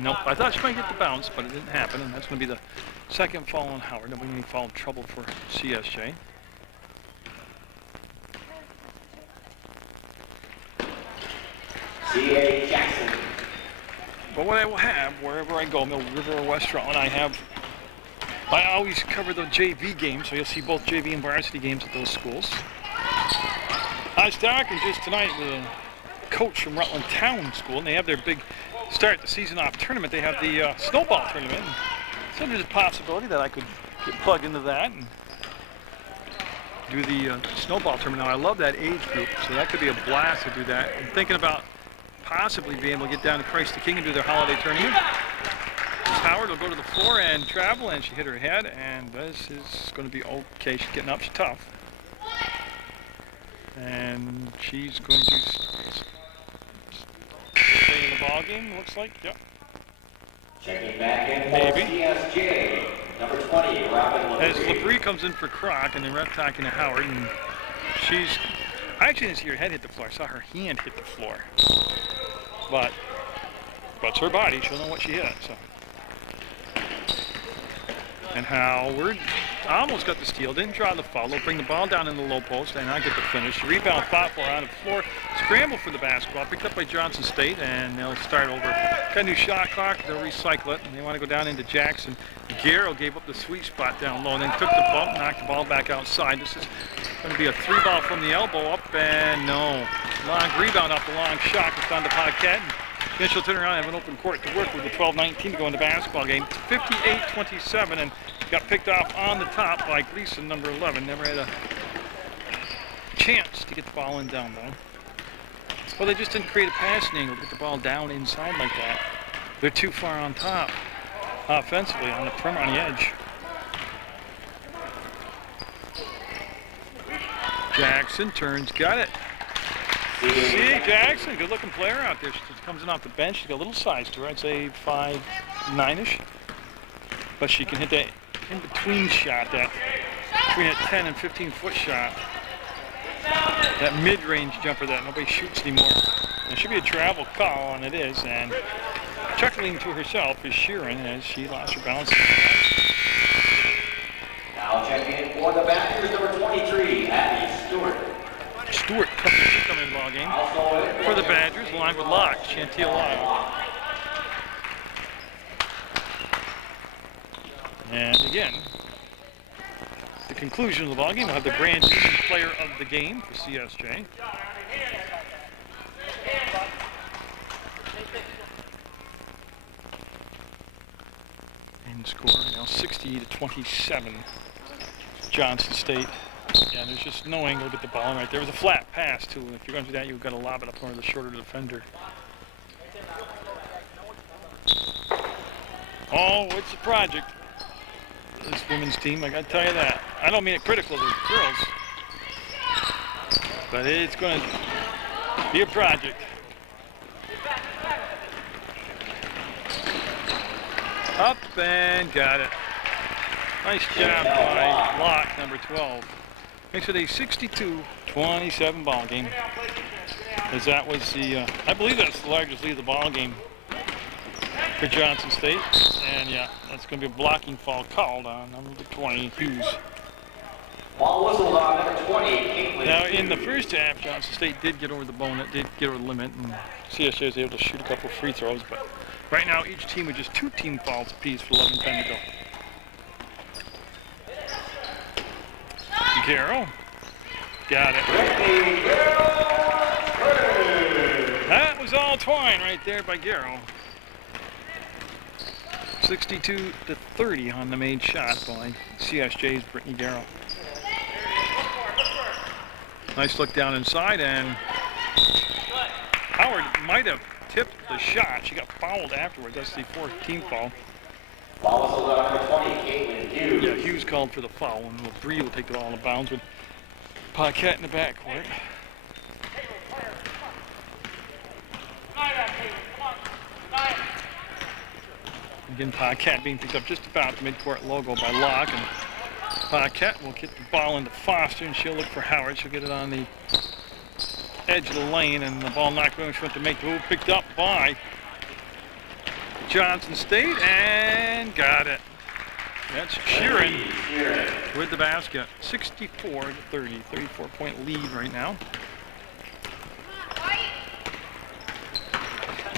Nope, I thought she might get the bounce, but it didn't happen, and that's going to be the 2nd foul on Howard. Nobody any foul trouble for CSJ. C.A. Jackson. But what I will have, wherever I go, Mill River or West Rutland, I always cover the JV games, so you'll see both JV and varsity games at those schools. I was talking just tonight with a coach from Rutland Town School, and they have their big start the season off tournament. They have the snowball tournament. So there's a possibility that I could get plugged into that and do the snowball tournament. Now I love that age group, so that could be a blast to do that. I'm thinking about possibly being able to get down to Christ the King and do their holiday tournament. Howard will go to the floor and travel, and she hit her head, and this is going to be okay. She's getting up, she's tough. And she's going to stay in the ball game, looks like. Yep. Checking back in Maybe. for CSJ. Number 20, Robin As LeBrie. LeBrie comes in for Croc, and the ref talking to Howard, and I actually didn't see her head hit the floor. I saw her hand hit the floor. But it's her body. She'll know what she hit. So. And Howard almost got the steal. Didn't draw the foul. They'll bring the ball down in the low post and not get the finish. Rebound fought for on the floor. Scramble for the basketball. Picked up by Johnson State, and they'll start over. Got a new shot clock. They'll recycle it. And they want to go down into Jackson. Garrow gave up the sweet spot down low, and then took the bump, knocked the ball back outside. This is going to be a 3-ball from the elbow up, and no. Long rebound off the long shot. It's down to Paquette. Then she'll turn around and have an open court to work with the 12-19 to go into basketball game. 58-27, and got picked off on the top by Gleason, number 11. Never had a chance to get the ball in down low. Well, they just didn't create a passing angle to get the ball down inside like that. They're too far on top offensively on the perimeter, on the edge. Jackson turns, got it. See, Jackson, good-looking player out there. She comes in off the bench. She's got a little size to her. I'd say 5'9"ish. But she can hit that in-between shot, that between a 10 and 15-foot shot. That mid-range jumper that nobody shoots anymore. It should be a travel call, and it is. And chuckling to herself is Sheeran as she lost her balance. Now checking in for the Badgers, number 23, Abby Stewart. Stewart coming in the ball game for the Badgers, along with Locke, Chantil Locke. And again, the conclusion of the ball game, we'll have the grand jury player of the game for CSJ. And score now 60-27. Johnson State. Yeah, there's just no angle to get the ball in right there. It was a flat pass, too. If you're going to do that, you've got to lob it up over the shorter defender. Oh, it's a project. This women's team, I got to tell you that. I don't mean it critical of the girls, but it's going to be a project. Up and got it. Nice job by Locke, number 12. Makes it a 62-27 ball game. As that was the, I believe that's the largest lead of the ball game for Johnson State. And yeah, that's going to be a blocking foul called on number 20, Hughes. Ball whistled on number 20, Now in the first half, Johnson State did get over the bonus, did get over the limit, and CSJ was able to shoot a couple free throws. But right now, each team with just 2 team fouls apiece for 11:10 to go. Garrow. Got it. That was all twine right there by Garrow. 62-30 on the made shot by CSJ's Brittany Garrow. Nice look down inside, and Howard might have tipped the shot. She got fouled afterwards. That's the 4th team foul. Ball whistled on number 20, Caitlin Hughes. Yeah, Hughes called for the foul, and LeBrie will take the ball in bounds with Paquette in the backcourt. Again, Paquette being picked up just about the midcourt logo by Locke, and Paquette will get the ball into Foster, and she'll look for Howard. She'll get it on the edge of the lane, and the ball knocked away. She went to make the move, picked up by Johnson State, and got it. That's Sheeran with the basket. 64-30, 34-point lead right now.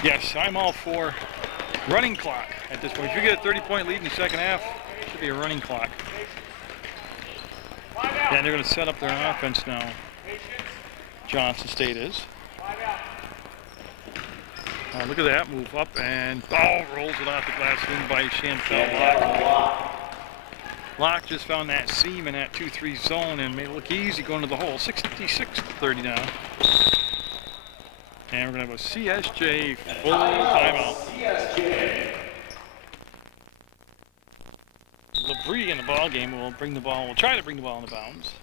Yes, I'm all for running clock at this point. If you get a 30-point lead in the second half, it should be a running clock. Yeah, they're going to set up their offense now. Johnson State is. Look at that move up, and rolls it off the glass in by Chantel Locke. Locke just found that seam in that 2-3 zone and made it look easy going to the hole. 66-30 now. And we're going to have a CSJ full timeout. LeBrie in the ball game will bring the ball. We'll try to bring the ball into bounds.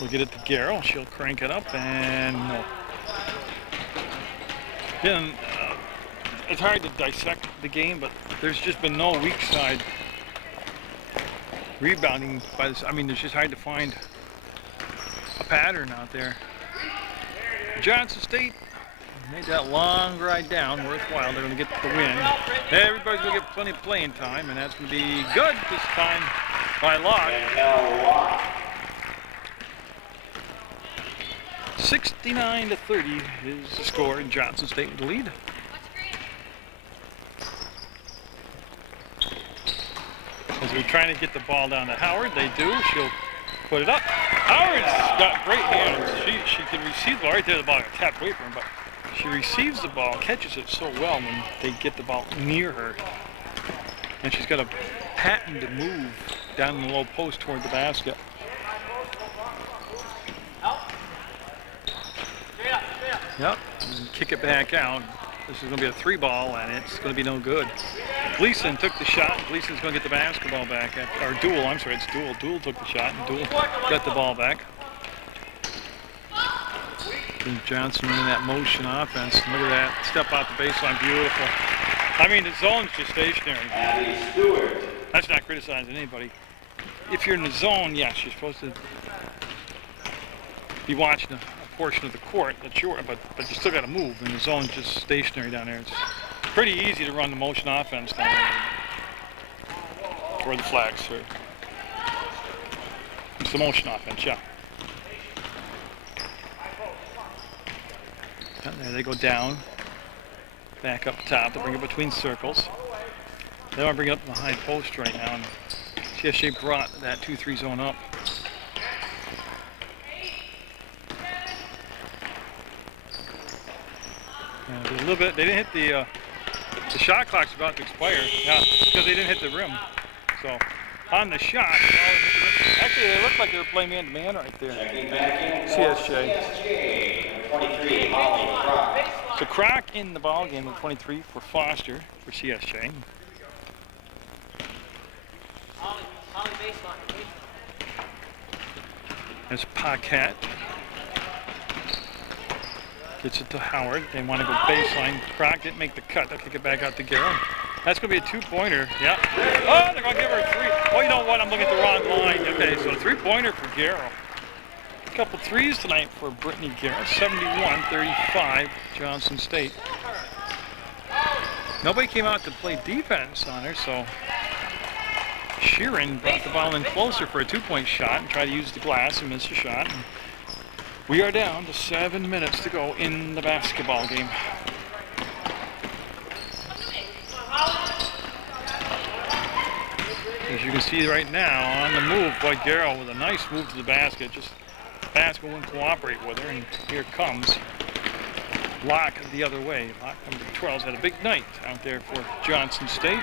We'll get it to Garrow. She'll crank it up, and no. Again, it's hard to dissect the game, but there's just been no weak side rebounding by this. I mean, it's just hard to find a pattern out there. Johnson State made that long ride down worthwhile. They're going to get the win. Everybody's going to get plenty of playing time, and that's going to be good this time by Locke. 69-30 is the score, and Johnson State with the lead. As we're trying to get the ball down to Howard, they do. She'll put it up. Howard's got great hands. She can receive the ball right there. The ball got tapped away from her, but she receives the ball, catches it so well when they get the ball near her. And she's got a patented move down in the low post toward the basket. Yep, and kick it back out. This is going to be a 3-ball, and it's going to be no good. Gleason took the shot. Gleason's going to get the basketball back. Or Duel, I'm sorry, it's Duel. Duel took the shot, and Duel got the ball back. And Johnson running that motion offense. Look at that. Step out the baseline. Beautiful. I mean, the zone's just stationary. That's not criticizing anybody. If you're in the zone, yes, you're supposed to be watching a portion of the court that's yours, but you still got to move, and the zone's just stationary down there. It's pretty easy to run the motion offense down there. Or the flags, or it's the motion offense, yeah. And there they go down, back up top. They bring it between circles. They want to bring it up in the high post right now, and CSJ brought that 2-3 zone up. A little bit. They didn't hit the shot clock's about to expire. Yeah, because they didn't hit the rim. So on the shot, actually they looked like they were playing man-to-man right there. CSJ. 23, Holly Crock. So Crock in the ball game with 23 for Foster for CSJ. There's Paquette. Gets it to Howard. They want to go baseline. Crock didn't make the cut. They'll kick it back out to Garrow. That's going to be a 2-pointer. Yeah. Oh, they're going to give her a 3. Oh, you know what? I'm looking at the wrong line. Okay, so a 3-pointer for Garrow. A couple threes tonight for Brittany Garrow. 71-35, Johnson State. Nobody came out to play defense on her, so Sheeran brought the ball in closer for a 2-point shot and tried to use the glass and missed a shot. And we are down to 7 minutes to go in the basketball game. As you can see right now, on the move, boy, Garrow with a nice move to the basket. Just basket wouldn't cooperate with her, and here comes Locke the other way. Locke number 12's had a big night out there for Johnson State.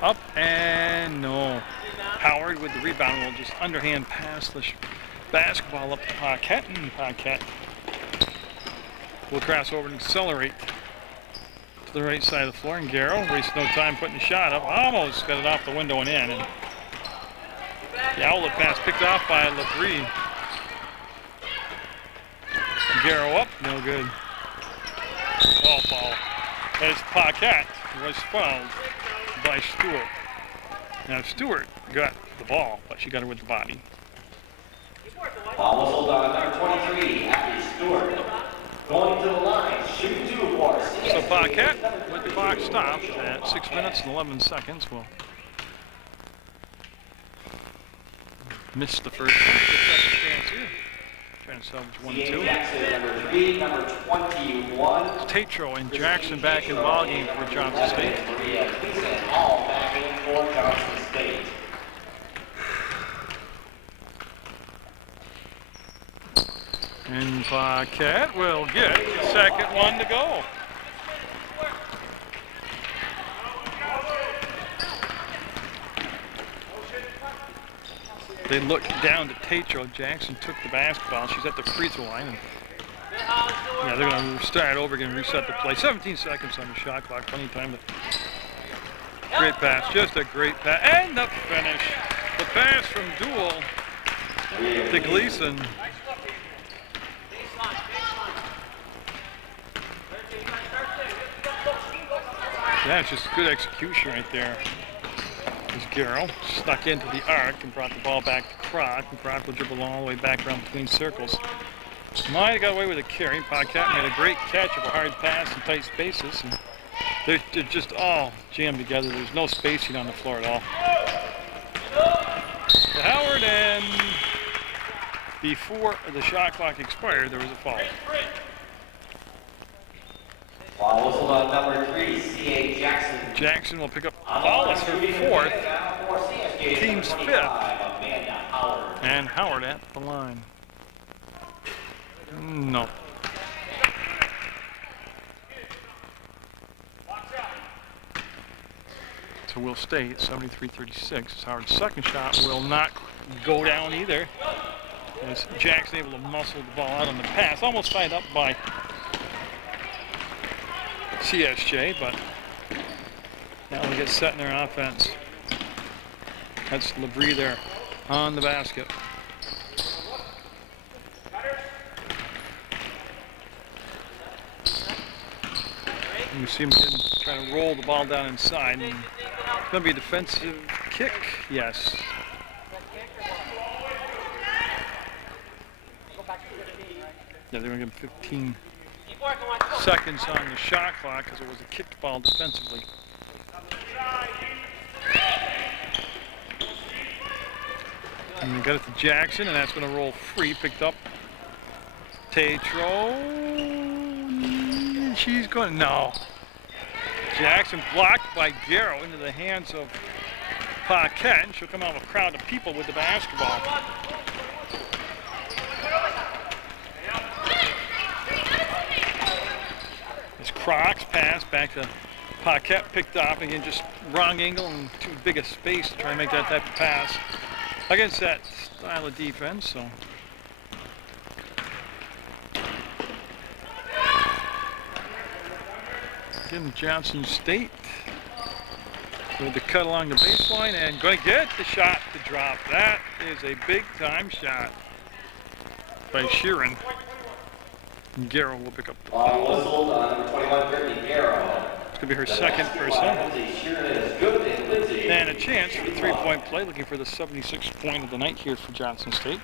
Up and no. Howard with the rebound will just underhand pass the basketball up to Paquette, and Paquette will cross over and accelerate to the right side of the floor, and Garrow wastes no time putting the shot up. Almost got it off the window and in, and the outlet pass picked off by LaBrie. Garrow up, no good. Ball foul. As Paquette was fouled by Stewart. Now Stewart got the ball, but she got it with the body. Ball whistled on number 23, Abby Stewart. Going to the line, shoot 2 for CSJ. So Paquette with the clock stopped at 6 minutes and 11 seconds. Will miss the first one. Second chance here. Trying to salvage 1 2. Jackson, number 3, number 21. Tatro and Jackson back in the ball game for Johnson State. Maria Gleason, all back in for Johnson State. And Paquette will get the second one to go. They look down to Tatro. Jackson took the basketball. She's at the free throw line. And yeah, they're going to start over again and reset the play. 17 seconds on the shot clock. Plenty of time to... Great pass. Just a great pass. And the finish. The pass from Duel to Gleason. That's just good execution right there. As Garrow stuck into the arc and brought the ball back to Kroc, and Kroc will dribble all the way back around between circles. Might have got away with a carry. Paquette made a great catch of a hard pass in tight spaces. And they're just all jammed together. There's no spacing on the floor at all. To Howard, and before the shot clock expired, there was a foul. Foul whistle on number 3, C.A. Jackson. Jackson will pick up all of her fourth, team's fifth, and Howard at the line. No. So we'll stay at 73-36. Howard's second shot will not go down either. As Jackson able to muscle the ball out on the pass, almost tied up by CSJ, but now we get set in their offense. That's LeBrie there on the basket. You see him trying to roll the ball down inside. And it's going to be a defensive kick. Yes. Yeah, they're going to give him 15 seconds on the shot clock because it was a kicked ball defensively. And we got it to Jackson, and that's going to roll free. Picked up Tatro. She's going, no. Jackson blocked by Garrow into the hands of Paquette, and she'll come out with a crowd of people with the basketball. As Kroc's pass back to Paquette, picked up again, just wrong angle and too big a space to try and make that type of pass against that style of defense. So again, Johnson State with the cut along the baseline and going to get the shot to drop. That is a big time shot by Sheeran. And Garrow will pick up the Whistled on number 21, Brittany Garrow. It's going to be her second person. And a chance for the three-point play, looking for the 76th point of the night here for Johnson State.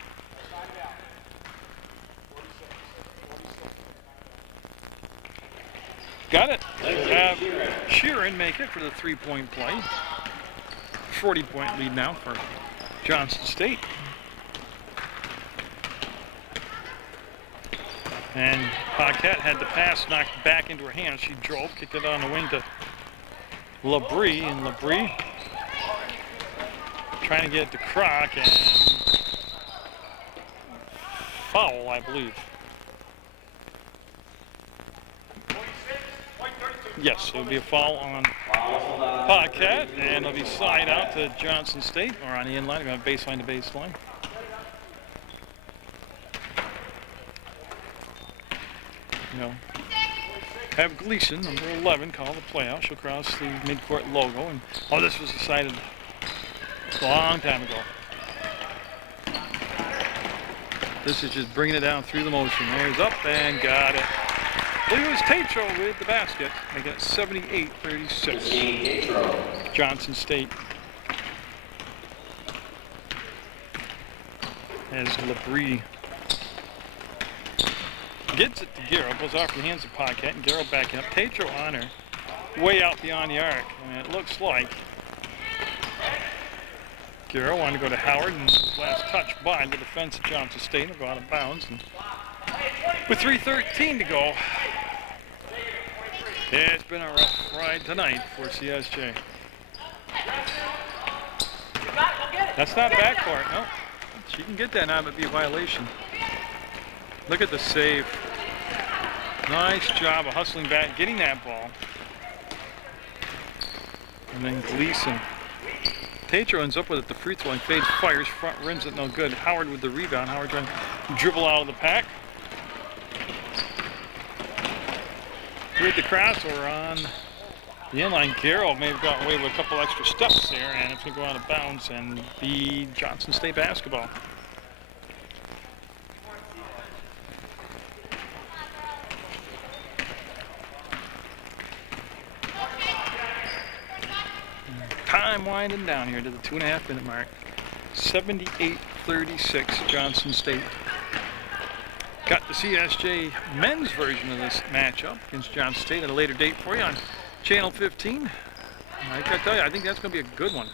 Got it. Have Sheeran make it for the three-point play. 40-point lead now for Johnson State. And Paquette had the pass knocked back into her hands. She drove, kicked it on the wing to LeBrie, and LeBrie trying to get it to Kroc, and foul, I believe. Yes, it would be a foul on Paquette, and it'll be side out to Johnson State, or on the end line, going baseline to baseline. You know, have Gleason, number 11, call the play out. She'll cross the midcourt logo, and oh, this was decided a long time ago. This is just bringing it down through the motion. There's up and got it. I believe it was Tatro with the basket, making it 78-36. Johnson State. As LeBrie gets it to Garrow, goes off the hands of Paquette, and Garrow backing up. Tatro on her, way out beyond the arc, and it looks like Garrow wanted to go to Howard, and his last touch by the defense of Johnson State will go out of bounds. And with 3:13 to go, it's been a rough ride tonight for CSJ. That's not backcourt, no. She can get that now, but it'd be a violation. Look at the save. Nice job of hustling back, getting that ball. And then Gleason. Tatro ends up with it, the free throw, and fades, fires, front rims it, no good. Howard with the rebound. Howard trying to dribble out of the pack. With the crossover on the inline. Garrow may have gotten away with a couple extra steps there, and it's going to go out of bounds and be Johnson State basketball. time winding down here to the 2.5 minute mark. 78-36, Johnson State. Got the CSJ men's version of this matchup against Johnson State at a later date for you on Channel 15. I gotta tell you, I think that's going to be a good one.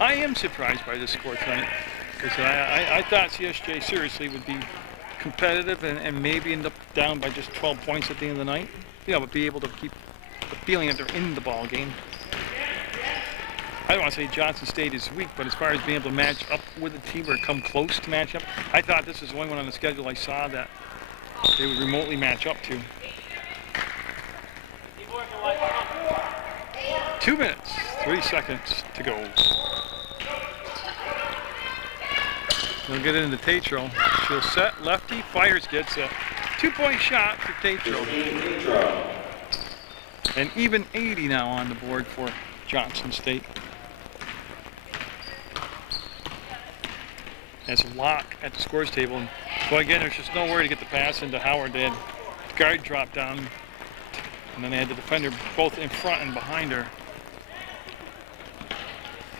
I am surprised by this score tonight, because I thought CSJ seriously would be competitive and maybe end up down by just 12 points at the end of the night. You know, but be able to keep the feeling that they're in the ball game. I don't want to say Johnson State is weak, but as far as being able to match up with a team or come close to match up, I thought this is the only one on the schedule I saw that they would remotely match up to. 2 minutes, 3 seconds to go. They'll get it into Tatro. She'll set, lefty, fires, gets a 2-point shot for Tatro. And even 80 now on the board for Johnson State. As a lock at the scores table. And, well, again, there's just nowhere to get the pass into Howard. They had the guard drop down, and then they had the defender both in front and behind her.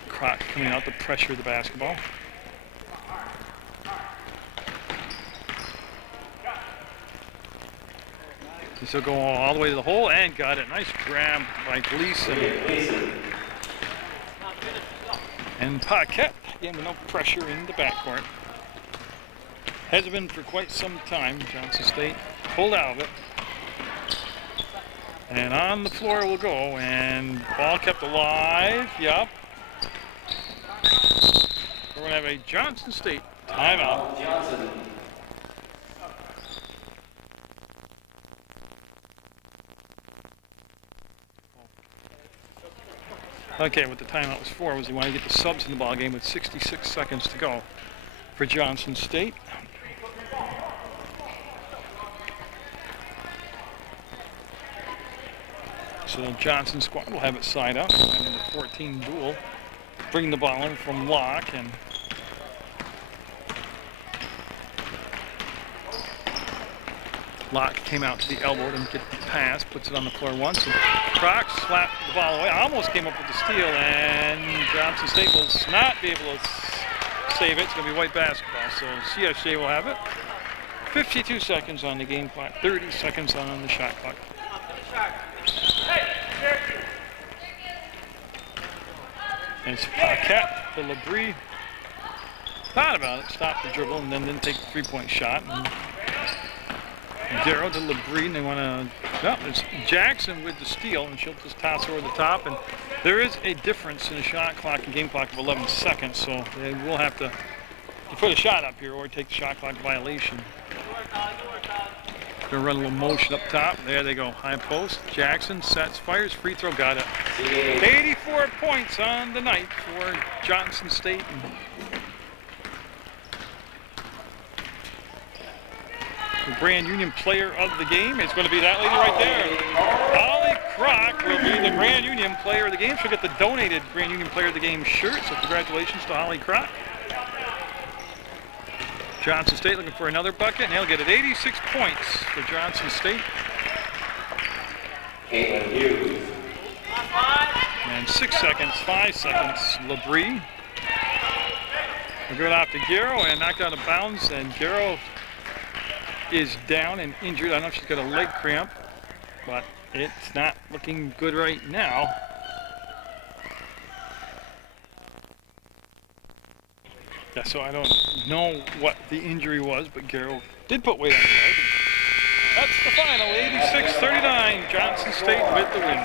Croc coming out to pressure the basketball. This will go all the way to the hole and got it. Nice grab by Gleason. And Paquette, again with no pressure in the backcourt. Has been for quite some time. Johnson State pulled out of it. And on the floor will go, and ball kept alive. Yup. We're going to have a Johnson State timeout. Okay, what the timeout was for was they wanted to get the subs in the ball game with 66 seconds to go for Johnson State. So the Johnson squad will have it side up and in the 14 duel, bring the ball in from Locke, and Locke came out to the elbow, didn't get the pass, puts it on the floor once, and Croc slapped the ball away. Almost came up with the steal, and Johnson State will not be able to save it. It's going to be white basketball, so CSJ will have it. 52 seconds on the game clock, 30 seconds on the shot clock. And it's Paquette to LeBrie. Thought about it, stopped the dribble, and then didn't take the three-point shot. And Darrow to LeBrie, and they want to, well, it's Jackson with the steal, and she'll just toss over the top. And there is a difference in the shot clock and game clock of 11 seconds, so they will have to put a shot up here or take the shot clock violation. Gonna run a little motion up top. There they go, high post. Jackson sets, fires, free throw, got it. 84 points on the night for Johnson State. The Grand Union player of the game is going to be that lady right there. Holly Croc will be the Grand Union player of the game. She'll get the donated Grand Union player of the game shirt, so congratulations to Holly Croc. Johnson State looking for another bucket, and they'll get it. 86 points for Johnson State. And 6 seconds, 5 seconds, LeBrie. We'll go off to Garrow and knocked out of bounds, and Garrow is down and injured. I don't know if she's got a leg cramp, but it's not looking good right now. Yeah, so I don't know what the injury was, but Garrow did put weight on the leg. That's the final, 86-39, Johnson State with the win.